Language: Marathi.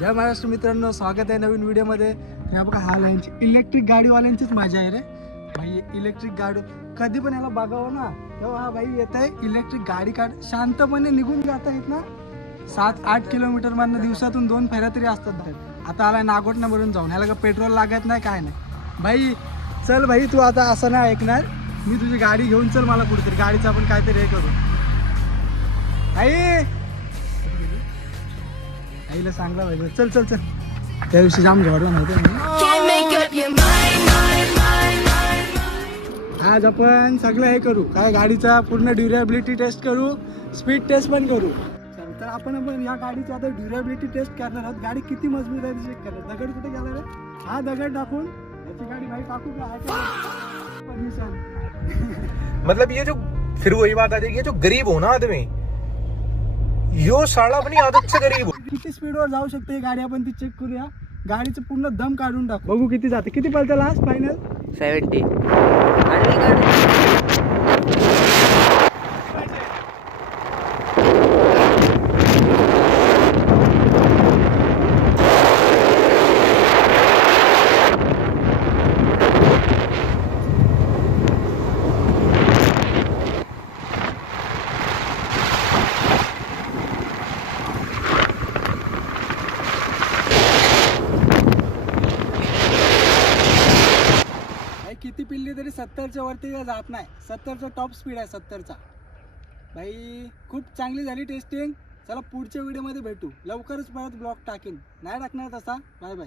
जय महाराष्ट्र मित्रांनो, स्वागत आहे नवीन व्हिडिओमध्ये. या बघा हा लाईनची इलेक्ट्रिक गाडीवाल्यांचीच मजा आहे रे भाई. इलेक्ट्रिक गाडी कधी पण याला बघावं ना तेव्हा हा भाई येत आहे इलेक्ट्रिक गाडी काढ शांतपणे निघून जाता येत ना. 7-8 किलोमीटर मारनं दिवसातून 2 फेऱ्या तरी असतात. आता आला नागोठण्यावरून जाऊन याला का पेट्रोल लागत नाही काय नाही भाई. चल भाई तू आता असं नाही ऐकणार, मी तुझी गाडी घेऊन चल मला कुठेतरी. गाडीचं आपण काहीतरी हे करू. आई आईला सांगला पाहिजे. चल चल चल. त्या दिवशी जाम झोडला नव्हतं. आज आपण सगळं हे करू, काय गाडीचा पूर्ण ड्युरेबिलिटी टेस्ट करू, स्पीड टेस्ट पण करू. तर आपण या गाडीची आता ड्युरेबिलिटी टेस्ट करणार आहोत. गाडी किती मजबूत आहे चेक करणार. दगड कुठे गेला रे? हा दगड टाकून याची गाडी भाई टाकू का? परमिशन मतलब ये जो फिर वही बात आ जाएगी, ये जो गरीब हो ना आदमी, यो साला अपनी आदत से गरीब हो. किती स्पीडवर जाऊ शकते ही गाडी आपण ती चेक करूया. गाडीचं पूर्ण दम काढून टाकू, बघू किती जाते. किती पळते लास्ट फायनल? 70. किती पिल्ली तरी 70च्या वरती जात नाही. 70चा टॉप स्पीड आहे 70चा भाई. खूप चांगली झाली टेस्टिंग. चला पुढच्या व्हिडिओमध्ये भेटू. लवकरच परत ब्लॉग टाकेन. नाही टाकणार तसा. Bye bye.